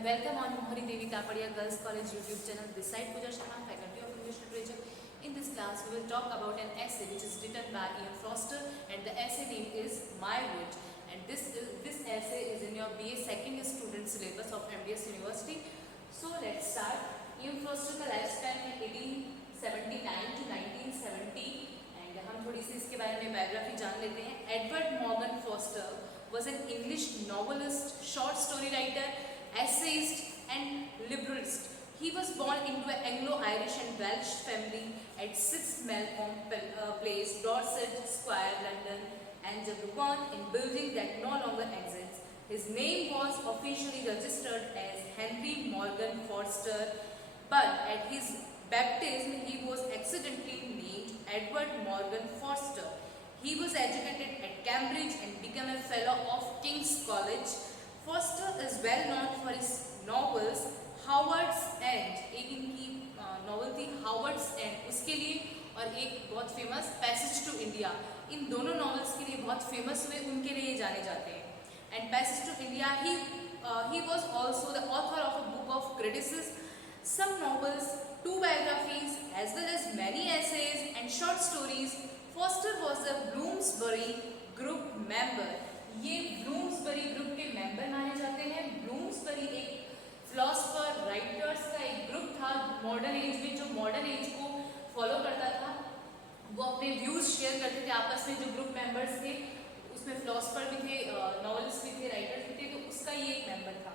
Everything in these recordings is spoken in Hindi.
welcome on Mohari Devi Kapadia Girls College YouTube channel. This side Pooja Sharma, Faculty of English Literature. In this class, we will talk about an essay which is written by Ian Foster, and the essay name is My Wood. And this essay is in your BA second year student syllabus of MDS University. So let's start. Ian Foster का lifespan है 1879 to 1970, and हम थोड़ी सी इसके बारे में बायोग्राफी जान लेते हैं. Edward Morgan Foster was an English novelist, short story writer, essayist and liberalist. He was born into an Anglo-Irish and Welsh family at 6 Malcolm Place, Dorset Square, London, and was born in a building that no longer exists. His name was officially registered as Henry Morgan Foster, but at his baptism he was accidentally named Edward Morgan Foster. He was educated at Cambridge and became a fellow of King's College. Foster is well known for his novels Howard's End, एक इनकी नॉवल थी Howard's End, उसके लिए, और एक बहुत फेमस पैसेज टू इंडिया. इन दोनों नॉवेल्स के लिए बहुत फेमस हुए, उनके लिए जाने जाते हैं. And passage to India he was also the author of a book of criticism, some novels, 2 biographies, as well as many essays and short stories. Foster was a Bloomsbury group member. ये ब्लूम्सबरी ग्रुप के मेंबर माने जाते हैं. ब्लूम्सबरी एक फिलोसफर राइटर्स का एक ग्रुप था मॉडर्न एज में, जो मॉडर्न एज को फॉलो करता था. वो अपने व्यूज शेयर करते थे आपस में. जो ग्रुप मेंबर्स थे उसमें फिलोसफर भी थे, नॉवेलिस्ट भी थे, राइटर्स भी थे, तो उसका ये एक मेंबर था.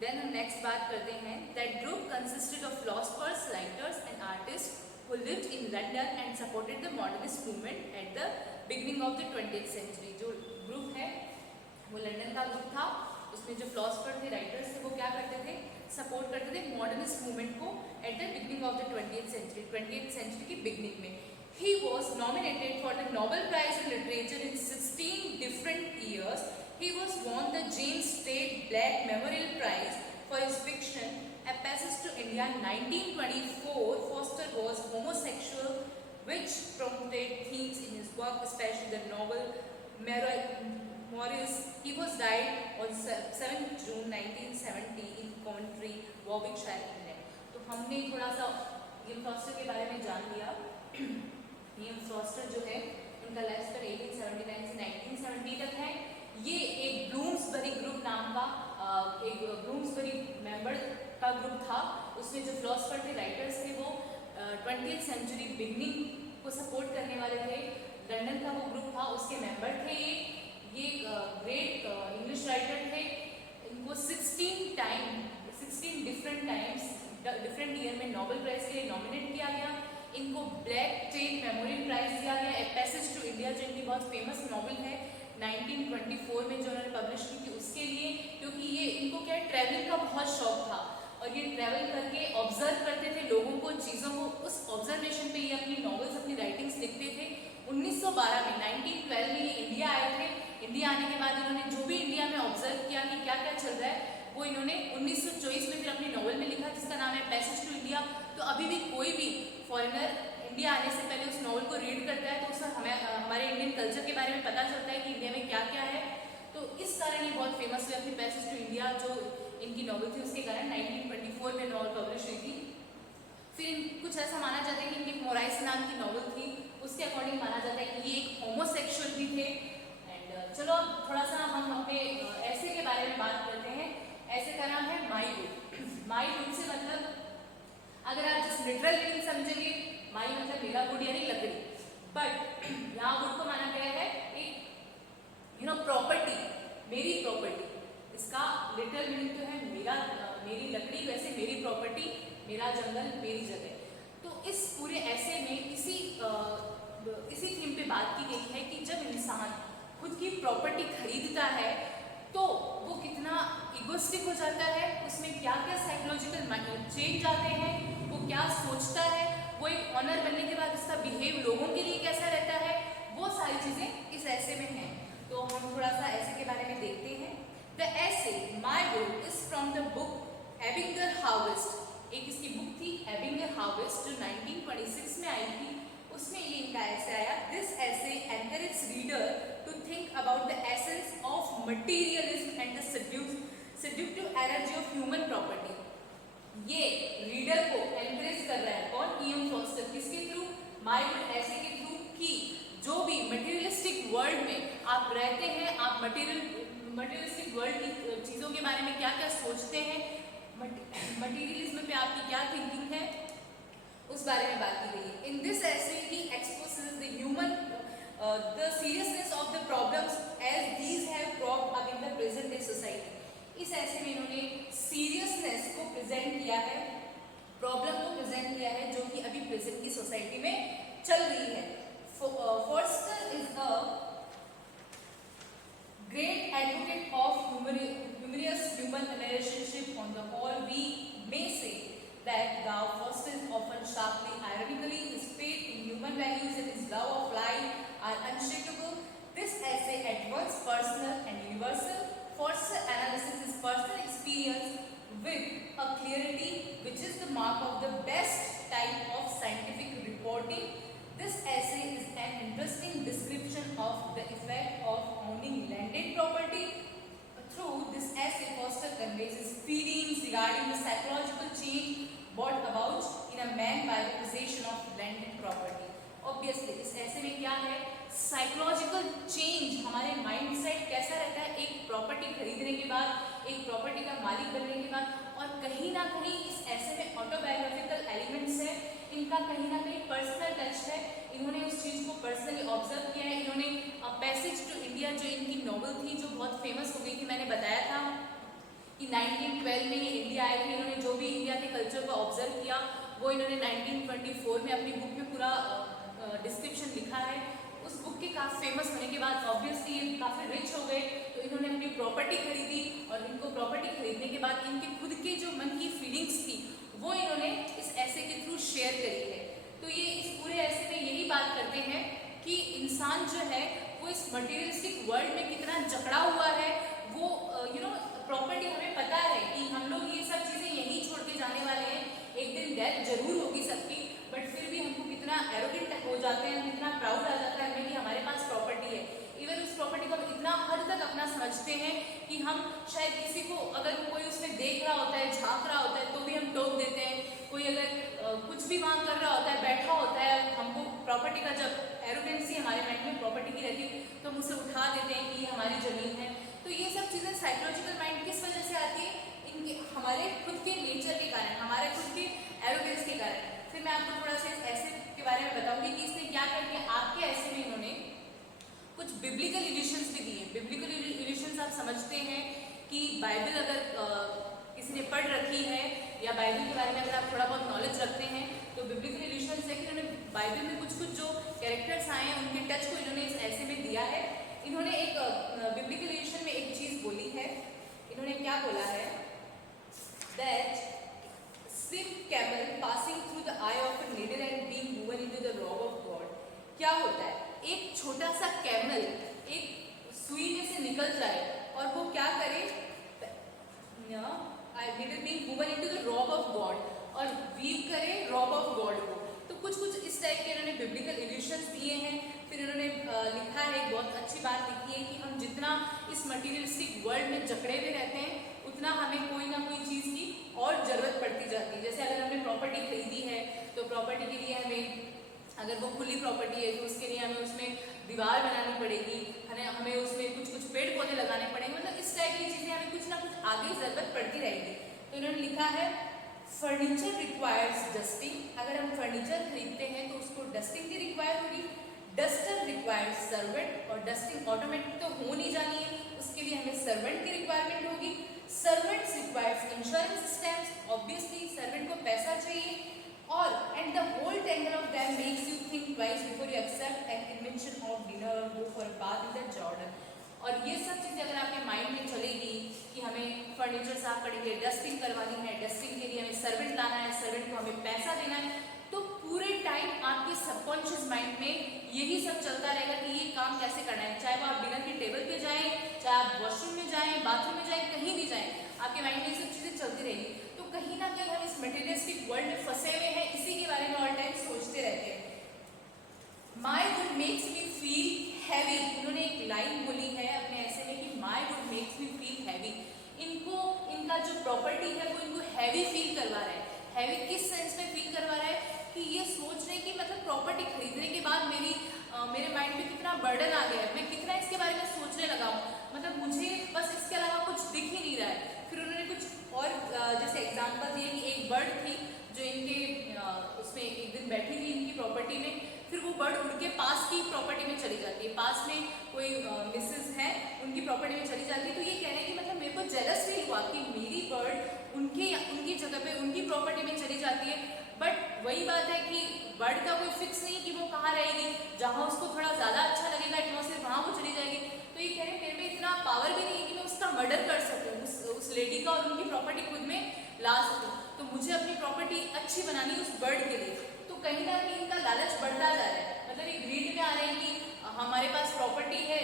देन हम नेक्स्ट बात करते हैं. That group consisted of philosophers, writers and artist who lived in London and supported the modernist movement at the beginning of the 20th century. जो ग्रुप है वो लंदन का ग्रुप था. उसमें जो फिलोसफर थे, राइटर्स थे, वो क्या करते थे, सपोर्ट करते थे मॉडर्निस्ट मूवमेंट को at the beginning of the 20th century की बिगिनिंग में. He was nominated for the Nobel Prize in Literature in 16 different years. He was won the James Tate Black Memorial Prize for his fiction A Passage to India 1924. Foster was homosexual, which prompted themes in his work, especially the novel Maurice. He was died on 7 June 1970 in Coventry, Warwickshire, England. तो हमने थोड़ा सा इयन फॉस्टर के बारे में जान लिया. इयन फॉस्टर जो है उनका लाइफ स्पैन 1879 से 1970 तक है. ये एक ब्लूम्सबरी ग्रुप नाम का एक ब्लूम्सबरी मेंबर का ग्रुप था. उसमें जो फिलोसफर थे, राइटर्स थे, वो 20th सेंचुरी बिगनिंग को सपोर्ट करने वाले थे. लंदन का वो ग्रुप था, उसके मेंबर थे ये ग्रेट इंग्लिश राइटर थे. इनको 16 डिफरेंट टाइम्स डिफरेंट ईयर में नोबेल प्राइज के लिए नॉमिनेट किया गया. इनको ब्लैक टेट मेमोरियल प्राइज दिया गया. ए पैसेज टू इंडिया जो इनकी बहुत फेमस नॉवल है 1924 में जो उन्होंने पब्लिश की थी, उसके लिए, क्योंकि ये इनको क्या ट्रैवलिंग का बहुत शौक था और ये ट्रैवल करके ऑब्जर्व करते थे लोगों को, चीज़ों को. उस ऑब्जर्वेशन पे ये अपनी नॉवेल्स, अपनी राइटिंग्स लिखते थे. 1912 में 1912 में ये इंडिया आए थे. इंडिया आने के बाद इन्होंने जो भी इंडिया में ऑब्जर्व किया कि क्या क्या चल रहा है, वो इन्होंने 1924 में फिर अपनी नॉवल में लिखा, जिसका नाम है पैसेज टू इंडिया. तो अभी भी कोई भी फॉरेनर इंडिया आने से पहले उस नॉवल को रीड करता है तो उससे हमारे इंडियन कल्चर के बारे में पता चलता है कि इंडिया में क्या क्या है. तो इस कारण ये बहुत फेमस हुई अपनी पैसेज टू इंडिया जो इनकी नॉवल थी, उसके कारण 1924 में नॉवल पब्लिश हुई थी. फिर कुछ ऐसा माना जाता है कि इनकी मोराइस नाम की नॉवल थी, उसके अकॉर्डिंग माना जाता है कि ये एक होमोसेक्सुअल भी थे. एंड चलो अब थोड़ा सा हम अपने ऐसे के बारे में बात करते हैं. ऐसे का नाम है माई वुड. माई वुड से मतलब, अगर आप जिस लिटरल मीनिंग समझेंगे, माई मतलब मेरा वुड यानी लकड़ी, बट यहाँ वुड को माना गया है एक प्रॉपर्टी, मेरी प्रॉपर्टी. इसका लिटरल मीनिंग तो है मेरी लकड़ी, वैसे मेरी प्रॉपर्टी, मेरा जंगल, मेरी जगह. तो इस पूरे ऐसे में इसी थीम पे बात की गई है कि जब इंसान खुद की प्रॉपर्टी खरीदता है तो वो कितना इगोस्टिक हो जाता है, उसमें क्या क्या साइकोलॉजिकल चेंज आते हैं, वो क्या सोचता है, वो एक ऑनर बनने के बाद उसका बिहेव लोगों के लिए कैसा रहता है, वो सारी चीज़ें इस ऐसे में हैं. तो हम थोड़ा सा ऐसे के बारे में देखते हैं. The essay my wood is from the book Abinger Harvest. एक इसकी बुक थी एबिंगर हार्वेस्ट जो 1926 में आई थी. उसमें ये इनका ऐसे आया. This essay encourage reader to think about the essence of materialism and the seductive energy of human property, ये रीडर को एनकरेज कर रहा है। कौन? ई.एम. फॉस्टर। किसके थ्रू? माइवुड ऐसे के थ्रू कि जो भी मटेरियलिस्टिक वर्ल्ड में आप रहते हैं, आप मटेरियलिस्टिक वर्ल्ड की चीज़ों के बारे में क्या क्या सोचते हैं, मटेरियलिज्म पे आपकी क्या थिंकिंग है, उस बारे में बात की गई है। In this essay he exposes the human the seriousness of the problems as these have cropped up in the present day society. इस ऐसे में इन्होंने सीरियसनेस को प्रेजेंट किया है, प्रॉब्लम को प्रेजेंट किया है जो कि अभी प्रेजेंट की सोसाइटी में चल रही है। Forster is a great advocate of humorous human relationship. On the whole, we may say that Guy Fawkes is often sharply ironically, his faith in human values and his love of life are unshakable. This essay at once personal and universal. Fawkes' analysis is personal experience with a clarity which is the mark of the best type of scientific reporting. This essay is an interesting description of the effect of owning landed property. Through this essay, Foster conveys his feelings regarding the psychological change brought about in a man by the possession of landed property. Obviously, इस ऐसे में क्या है? साइकोलॉजिकल चेंज, हमारे माइंड सेट कैसा रहता है एक प्रॉपर्टी खरीदने के बाद, एक प्रॉपर्टी का मालिक बनने के बाद। और कहीं ना कहीं इस ऐसे में ऑटोबायोग्राफिकल एलिमेंट्स है, इनका कहीं ना कहीं पर्सनल टच है। इन्होंने उस चीज़ को पर्सनली ऑब्जर्व किया है। इन्होंने पैसेज टू इंडिया जो इनकी नॉवल थी, जो बहुत फेमस हो गई थी, मैंने बताया था कि 1912 में ये इंडिया आए थे। इन्होंने जो भी इंडिया के कल्चर को ऑब्जर्व किया वो इन्होंने 1924 में अपनी बुक में पूरा डिस्क्रिप्शन लिखा है। उस बुक के काफ़ी फेमस होने के बाद ऑब्वियसली ये काफ़ी रिच हो गए, तो इन्होंने अपनी प्रॉपर्टी खरीदी और इनको प्रॉपर्टी खरीदने के बाद इनके खुद के जो मन की फीलिंग्स थी वो इन्होंने इस ऐसे के थ्रू शेयर करी है। तो ये इस पूरे ऐसे में यही बात करते हैं कि इंसान जो है वो इस मटेरियलिस्टिक वर्ल्ड में कितना जकड़ा हुआ है। वो प्रॉपर्टी हमें पता है कि हम लोग ये सब चीज़ें यहीं छोड़ के जाने वाले हैं, एक दिन डेथ जरूर होगी सबकी, बट फिर भी हमको कितना एरोगेंट हो जाते हैं, कितना प्राउड आ जाता है हमें कि हमारे पास प्रॉपर्टी है। इवन उस प्रॉपर्टी को हम इतना हद तक अपना समझते हैं कि हम शायद किसी को अगर कोई उसमें देख रहा होता है, झांक रहा होता है, तो भी हम टोक देते हैं। कोई अगर कुछ भी वहाँ कर रहा होता है, बैठा होता है, हमको प्रॉपर्टी का जब एरोगेंसी हमारे माइंड में प्रॉपर्टी की रहती है तो हम उसे उठा देते हैं कि ये हमारी ज़मीन है। तो ये सब चीज़ें साइकोलॉजिकल माइंड किस वजह से आती है? इनके हमारे खुद के नेचर के कारण, हमारे खुद के एरोगेंस के कारण। फिर मैं आपको थोड़ा सा ऐसे के बारे में बताऊंगी कि इसने क्या करके आपके ऐसे में इन्होंने कुछ बिब्लिकल इल्यूशंस भी दिए। बिब्लिकल इल्यूशंस आप समझते हैं कि बाइबल अगर किसी ने पढ़ रखी है या बाइबल के बारे में अगर आप थोड़ा बहुत नॉलेज रखते हैं तो बिब्लिकल इल्यूशंस है कि इन्होंने बाइबल में कुछ जो कैरेक्टर्स आए हैं उनके टच को इन्होंने इस ऐसे में दिया है। इन्होंने एक बिब्लिकल इल्यूशन में एक चीज़ बोली है। इन्होंने क्या बोला है? That swift camel passing through the eye of a needle and being woven into the robe of God। क्या होता है? एक छोटा सा कैमल एक सुई में से निकल जाए और वो क्या करे? needle being woven into the robe of God, और वीव करे robe of God को। तो कुछ इस टाइप के इन्होंने बिब्लिकल इल्यूशंस दिए हैं। फिर इन्होंने लिखा है, एक बहुत अच्छी बात लिखी है कि हम जितना इस मटीरियलिस्टिक वर्ल्ड में जकड़े हुए रहते हैं उतना हमें कोई ना कोई चीज़ की और ज़रूरत पड़ती जाती है। जैसे अगर हमने प्रॉपर्टी खरीदी है तो प्रॉपर्टी के लिए हमें, अगर वो खुली प्रॉपर्टी है तो उसके लिए हमें उसमें दीवार बनानी पड़ेगी, हमें उसमें कुछ पेड़ पौधे लगाने पड़ेंगे। मतलब इस टाइप की चीज़ें हमें कुछ ना कुछ आगे ज़रूरत पड़ती रहेगी। तो इन्होंने लिखा है फर्नीचर रिक्वायर्स डस्टिंग। अगर हम फर्नीचर खरीदते हैं तो उसको डस्टिंग की रिक्वायर होगी। डस्टर रिक्वायर्स सर्वेंट, और डस्टिंग ऑटोमेटिक तो हो नहीं जानी है, उसके लिए हमें सर्वेंट की रिक्वायरमेंट होगी। Servants requires insurance systems, obviously servant को पैसा चाहिए। और and the whole tangle of them makes you think twice before you accept an invention of dinner और go for a bath in the Jordan. और ये सब चीज़ें अगर आपके माइंड में चलेगी कि हमें फर्नीचर साफ करेंगे, डस्टिंग करवानी है, डस्टिंग के लिए हमें सर्वेंट लाना है, सर्वेंट को हमें पैसा देना है, तो पूरे टाइम आपके सबकॉन्शियस माइंड में यही सब चलता रहेगा कि ये काम कैसे करना है। चाहे वो आप डिनर के टेबल पे जाएं, चाहे आप वॉशरूम में जाएं, बाथरूम में जाएं, कहीं भी जाएं, आपके माइंड में ये सब चीज़ें चलती रहेगी। तो कहीं ना कहीं हम इस मटेरियलिस्टिक वर्ल्ड में फंसे हुए हैं, इसी के बारे में ऑल टाइम सोचते रहते हैं। My wood makes me feel heavy. इन्होंने एक लाइन बोली है अपने ऐसे में कि my wood makes me feel heavy. इनको हैवी किस सेंस में फील करवा रहा है कि ये सोच रहे हैं कि मतलब प्रॉपर्टी खरीदने के बाद मेरे माइंड पे कितना बर्डन आ गया है, मैं कितना इसके बारे में सोचने लगा हूँ, मतलब मुझे बस इसके अलावा कुछ दिख ही नहीं रहा है। फिर उन्होंने कुछ और जैसे एग्जांपल दिए कि एक बर्ड थी जो इनके उसमें एक दिन बैठी थी इनकी प्रॉपर्टी में, फिर वो बर्ड उड़ के पास की प्रॉपर्टी में चली जाती है, पास में कोई मिसेस है उनकी प्रॉपर्टी में चली जाती है। तो ये कह रहे हैं कि मतलब मेरे को जेलस फील हुआ कि मेरी बर्ड उनकी जगह पे उनकी प्रॉपर्टी में चली जाती है। बट वही बात है कि बर्ड का कोई फिक्स नहीं कि वो कहाँ रहेगी, जहाँ उसको थोड़ा ज़्यादा अच्छा लगेगा एटमॉस्फेयर वहाँ वो चली जाएगी। तो ये कह रहे हैं मेरे में इतना पावर भी नहीं है कि मैं उसका मर्डर कर सकूँ, उस लेडी का, और उनकी प्रॉपर्टी खुद में ला सकूँ। तो मुझे अपनी प्रॉपर्टी अच्छी बनानी उस बर्ड के लिए। तो कहीं ना कहीं इनका लालच बढ़ता जा रहा है, मतलब ये ग्रीड में आ रहे हैं कि हमारे पास प्रॉपर्टी है,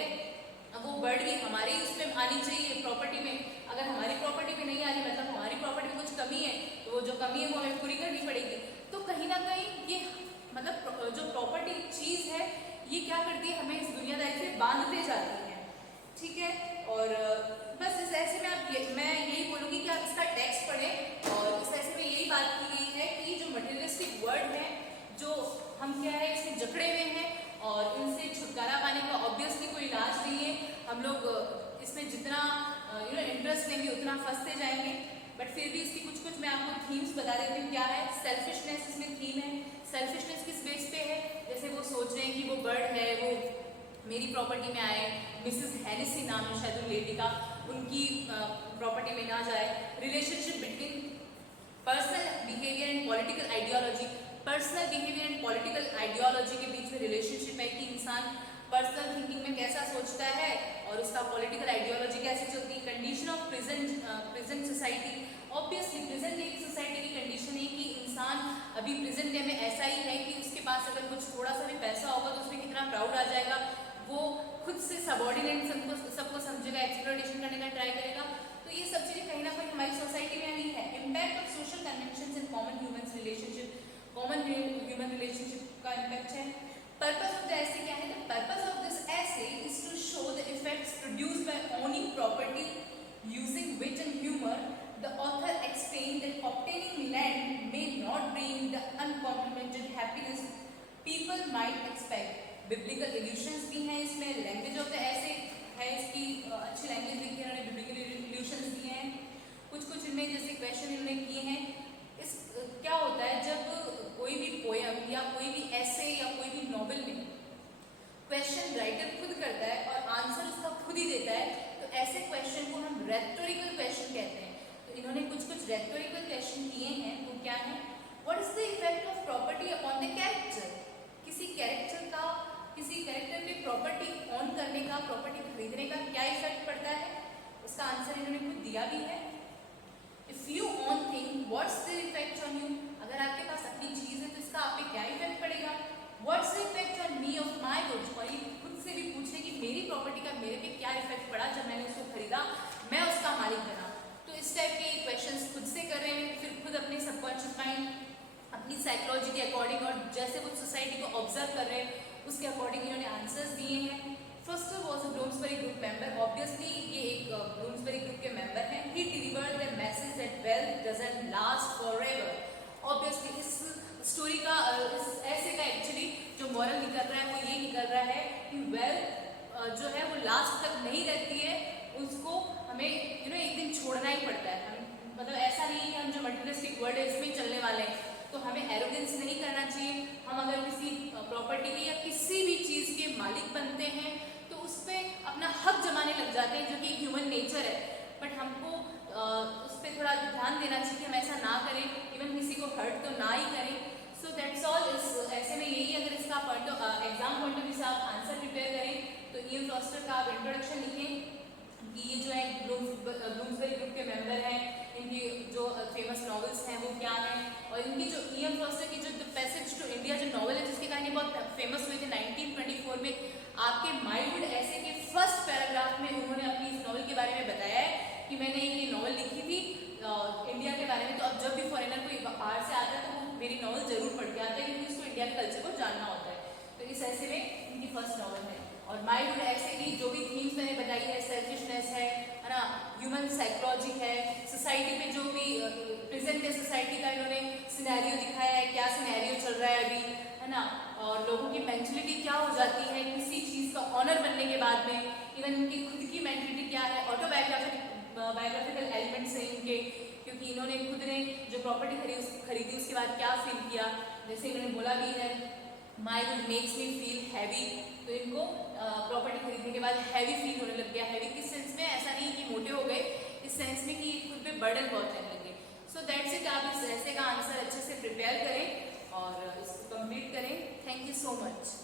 अब वो बर्ड भी हमारे उसमें आनी चाहिए प्रॉपर्टी में। अगर हमारी प्रॉपर्टी में नहीं आ रही मतलब हमारी प्रॉपर्टी में कुछ कमी है, तो वो जो कमी है वो हमें पूरी करनी पड़ेगी। तो कहीं ना कहीं ये मतलब जो प्रॉपर्टी चीज़ है ये क्या करती है, हमें इस दुनियादारी से बांधते जाती है, ठीक है। और बस इस ऐसे में मैं यही बोलूँगी कि आप इसका टेक्स्ट पढ़ें, और इस ऐसे में यही बात की गई है कि जो मटेरियलिस्टिक वर्ड है, जो हम क्या है इसमें जकड़े हुए हैं, और इनसे छुटकारा पाने का ऑब्वियसली कोई इलाज नहीं है। हम लोग इसमें जितना इंटरेस्ट लेंगे उतना फंसते जाएंगे। बट फिर भी इसकी कुछ मैं आपको थीम्स बता देती हूँ क्या है। सेल्फिशनेस इसमें थीम है। सेल्फिशनेस किस बेस पे है, जैसे वो सोच रहे हैं कि वो बर्ड है वो मेरी प्रॉपर्टी में आए, मिसेस हैरिसी नाम है शायद उन लेडी का, उनकी प्रॉपर्टी में ना जाए। Relationship between personal behaviour and political ideology, personal behaviour and political ideology के बीच में रिलेशनशिप है कि इंसान पर्सनल थिंकिंग में कैसा सोचता है और उसका पॉलिटिकल आइडियोलॉजी कैसे चलती है। Condition of present society, obviously present day की सोसाइटी की कंडीशन है कि इंसान अभी प्रेजेंट डे में ऐसा ही है कि उसके पास अगर कुछ थोड़ा सा भी पैसा होगा तो उसमें कितना प्राउड आ जाएगा, वो खुद से सबॉर्डिनेट सबको समझेगा, एक्सप्लॉयटेशन करने का ट्राई करेगा। तो ये सब चीज़ें कहीं ना कहीं हमारी सोसाइटी में नहीं है। Impact of social conventions in common human relationship, common human relationship का इम्पैक्ट है। पर्पस ऑफ द ऐसे क्या है, the purpose of this essay is to show the effects produced by owning property using wit and humour. The author explain that obtaining land may not bring the uncomplimented happiness people might expect. Biblical illusions भी हैं इसमें। लैंग्वेज ऑफ द ऐसे है, इसकी अच्छी लैंग्वेज लिखी है उन्होंने, बिब्लिकल इल्यूशंस दिए हैं कुछ इनमें, जैसे क्वेश्चन इन्होंने किए हैं। इस क्या होता है जब कोई भी पोएम या कोई भी ऐसे या कोई भी नॉवेल में क्वेश्चन राइटर खुद करता है और आंसर उसका खुद ही देता है, तो ऐसे क्वेश्चन को हम रेटोरिकल क्वेश्चन कहते हैं। तो इन्होंने कुछ रेटोरिकल क्वेश्चन किए हैं, वो क्या है, what is the effect of property upon the character. किसी कैरेक्टर पे प्रॉपर्टी ऑन करने का, प्रॉपर्टी खरीदने का क्या इफेक्ट पड़ता है, उसका आंसर इन्होंने खुद दिया भी है। If you on thing what's the effect on you, अगर आपके पास अपनी चीज है तो इसका आप पे क्या इफेक्ट पड़ेगा। What's the effect on me of my goods, और ये खुद से भी पूछे कि मेरी प्रॉपर्टी का मेरे पे क्या इफेक्ट पड़ा जब मैंने उसको खरीदा, मैं उसका मालिक बना। तो इस टाइप के क्वेश्चंस खुद से कर रहे हैं, फिर खुद अपने सबकॉन्शियस माइंड, अपनी साइकोलॉजी के अकॉर्डिंग और जैसे वो सोसाइटी को ऑब्जर्व कर रहे हैं उसके अकॉर्डिंग इन्होंने आंसर्स दिए हैं। First was a Bloomsbury group member, obviously ये एक ब्लूम्सबरी ग्रुप के मेंबर हैं। He delivered the message that wealth doesn't last forever. Obviously इस स्टोरी का, इस ऐसे का एक्चुअली जो मॉरल निकल रहा है वो ये निकल रहा है कि वेल्थ जो है वो लास्ट तक नहीं रहती है, उसको हमें एक दिन छोड़ना ही पड़ता है। मतलब ऐसा नहीं है कि हम जो मटेरियलिस्टिक वर्ल्ड है इसमें चलने वाले हैं, तो हमें एरोगेंस नहीं करना चाहिए। हम अगर किसी प्रॉपर्टी के या किसी भी चीज़ के मालिक बनते हैं तो उस पर अपना हक जमाने लग जाते हैं, जो कि ह्यूमन नेचर है। बट हमको उस पर थोड़ा ध्यान देना चाहिए कि हम ऐसा ना करें, इवन किसी को हर्ट तो ना ही करें। So that's all. इस ऐसे में यही, अगर इसका एग्जाम पॉइंट ऑफ व्यू से आप आंसर प्रिपेयर करें तो इयन फॉस्टर का आप इंट्रोडक्शन लिखें कि ये जो है ब्लूम्सबरी ग्रुप के मेंबर हैं, इनकी जो फेमस नॉवेल्स हैं वो क्या हैं, और इनकी जो इयन फॉस्टर की जो द पैसेज टू इंडिया जो नॉवल है जिसकी कहानी बहुत फेमस हुई थी 1924 में, आपके माइल्ड ऐसे के फर्स्ट पैराग्राफ में उन्होंने अपनी इस नॉवल के बारे में बताया है कि मैंने ये नॉवल लिखी थी इंडिया के बारे में। तो अब जब भी फॉरेनर कोई बाहर से आता है तो वो मेरी नॉवल जरूर पढ़ के आता है क्योंकि उसको इंडिया के कल्चर को जानना होता है। तो इस ऐसे में इनकी फर्स्ट नॉवल है। और माइल्ड ऐसे की जो भी थीम्स मैंने बताई है, सेल्फिशनेस है ना, ह्यूमन साइकोलॉजी है, सोसाइटी पे जो भी प्रेजेंट है सोसाइटी का इन्होंने सिनेरियो दिखाया है, क्या सिनेरियो चल रहा है अभी, है ना, और लोगों की मेंटलिटी क्या हो जाती है किसी चीज़ का ऑनर बनने के बाद में, इवन उनकी खुद की मेंटलिटी क्या है, बायोग्राफिकल एलिमेंट्स हैं इनके, क्योंकि इन्होंने खुद ने जो प्रॉपर्टी खरीदी उसके बाद क्या फील किया, जैसे इन्होंने बोला भी है my will makes me feel heavy, तो इनको प्रॉपर्टी खरीदने के बाद हैवी फील होने लग गया। हैवी किस सेंस में, ऐसा नहीं कि मोटे हो गए, इस सेंस में कि खुद पे बर्डन बहुत रहने लगे। सो दैट्स इट, आप इस ऐसे का आंसर अच्छे से प्रिपेयर करें और इसको कंप्लीट करें। Thank you so much.